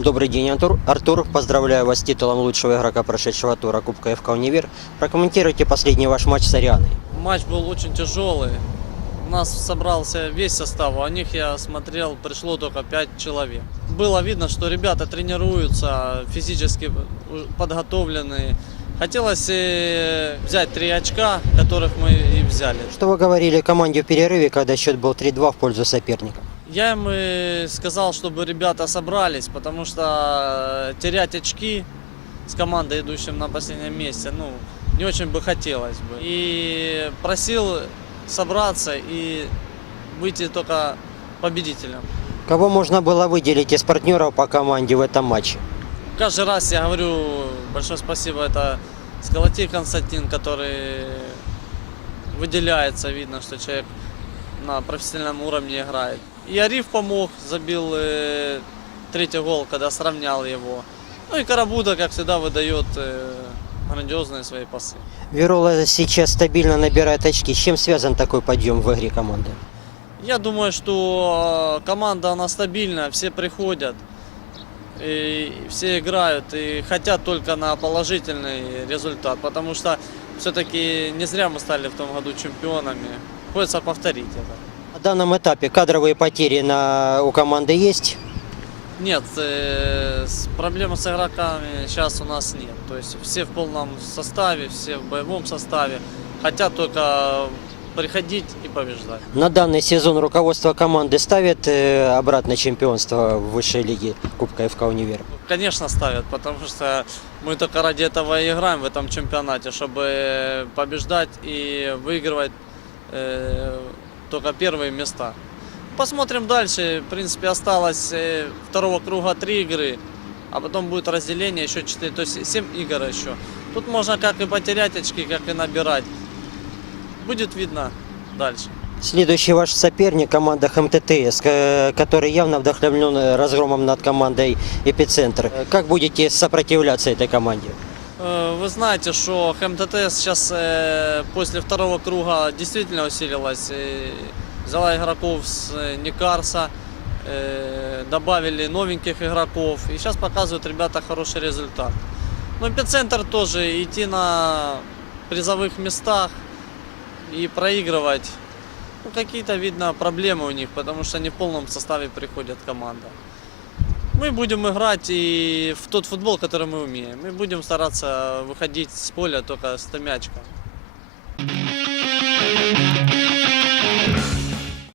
Добрый день, Артур. Артур, поздравляю вас с титулом лучшего игрока прошедшего тура Кубка ФК «Универ». Прокомментируйте последний ваш матч с Арианой. Матч был очень тяжелый. У нас собрался весь состав, а у них я смотрел, пришло только 5 человек. Было видно, что ребята тренируются, физически подготовленные. Хотелось э, взять три очка, которых мы и взяли. Что вы говорили команде в перерыве, когда счет был 3-2 в пользу соперника? Я им сказал, чтобы ребята собрались, потому что э, терять очки с командой, идущим на последнем месте, ну, не очень бы хотелось бы. И просил собраться и выйти только победителем. Кого можно было выделить из партнеров по команде в этом матче? Каждый раз я говорю большое спасибо, это Сколотей Константин, который выделяется, видно, что человек на профессиональном уровне играет. И Ариф помог, забил э, третий гол, когда сравнял его. Ну и Карабуда, как всегда, выдает э, грандиозные свои пасы. Верола сейчас стабильно набирает очки. С чем связан такой подъем в игре команды? Я думаю, что э, команда, она стабильная, все приходят, и все играют и хотят только на положительный результат, потому что все-таки не зря мы стали в том году чемпионами. Хочется повторить это. На данном этапе кадровые потери на, у команды есть. Нет, э, с- проблемы с игроками сейчас у нас нет. То есть все в полном составе, все в боевом составе. Хотят только приходить и побеждать. На данный сезон руководство команды ставит э, обратно чемпионство в высшей лиге Кубка ФК «Универ». Конечно, ставят, потому что мы только ради этого и играем в этом чемпионате, чтобы побеждать и выигрывать э, только первые места. Посмотрим дальше. В принципе, осталось э, второго круга три игры, а потом будет разделение еще четыре, то есть семь игр еще. Тут можно как и потерять очки, как и набирать. Будет видно дальше. Следующий ваш соперник – команда ХМТТС, э, который явно вдохновлен разгромом над командой «Эпицентр». Как будете сопротивляться этой команде? Э, Вы знаете, что ХМТТ сейчас э, после второго круга действительно усилилась. Взяла игроков с э, Никарса, добавили новеньких игроков. И сейчас показывают ребята хороший результат. Но эпицентр тоже идти на призовых местах и проигрывать. Ну, какие-то, видно, проблемы у них, потому что не в полном составе приходит команда. Мы будем играть и в тот футбол, который мы умеем. Мы будем стараться выходить с поля только с мячиком.